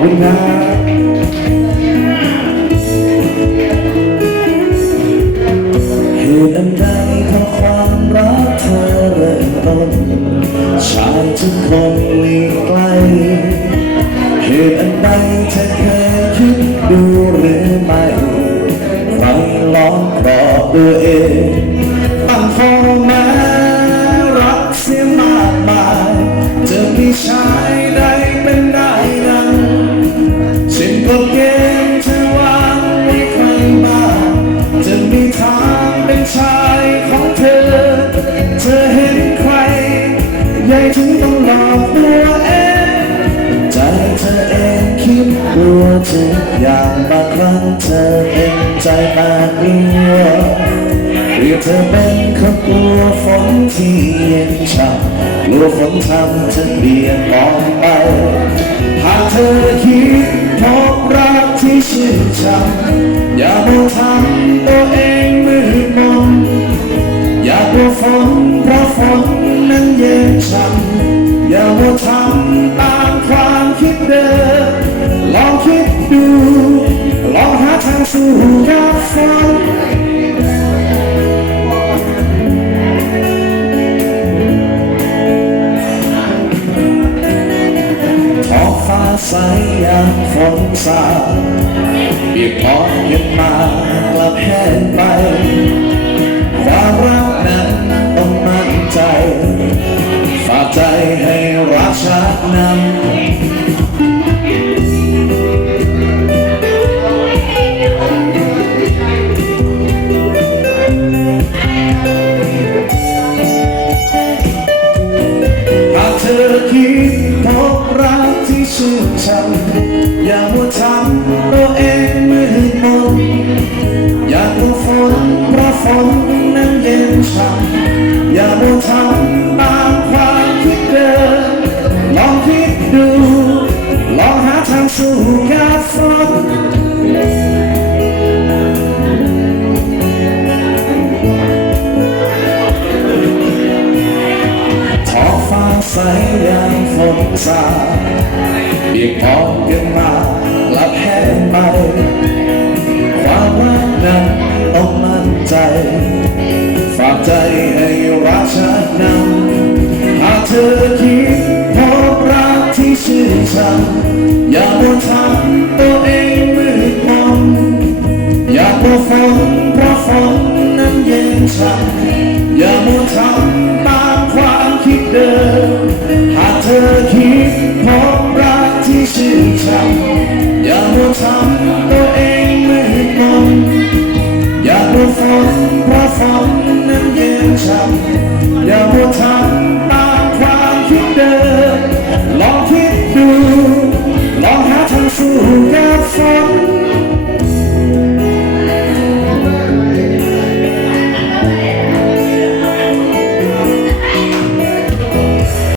อบคุณครับเหตุอันใดทำความรักเธอต้นชายทุคนหลีไกลเหตุอนใดเธเคยคิดดูหรือไม่ใครลองบอกตัวเองตั้งฟอแม้รักเสียมากมายจะมีชา กลัวทุกอย่างบางครั้งเธอเองใจมากกลัวเรียกเธอเป็นคนกลัวฝนที่เย็นช่ำกลัวฝนทำเธอเปลี่ยนมองไปหากเธอคิดพบรักที่ชื่นช่ำอย่ามองทำตัวเองมื สู้กับฝนท้องฟ้าใสยามฝนสาดเปียกพอมกันมากลับแห้งไปความรักนั้นต้องมั่นใจ ฝากใจให้รักชักนำำอย่ามัวทำตัวเองมืดมนอย่ากรู้ฝนเพราะฝนนั้นเย็นช่ำอย่ามัวทำตามความคิดเดิมลองคิดดู ลองหาทางสู้กับฝนท้องฟ้าใสยามฝนสาด เปียกพร้อมกันมากลับแห้งไป ความรักนั้นต้องมั่นใจ ฝากใจให้รักชักนำหากเธอคิดพบรักที่ชื่นช่ำอย่ามัวทำตัวเองมืดมนอย่ากลัวฝนเพราะฝนนั้นเย็นช่ำอย่ามัวทำตามความคิดเดิม ที่ชื่นอย่ามัวทำตัวเองมืดมอย่ากลัวฝนเพราะฝน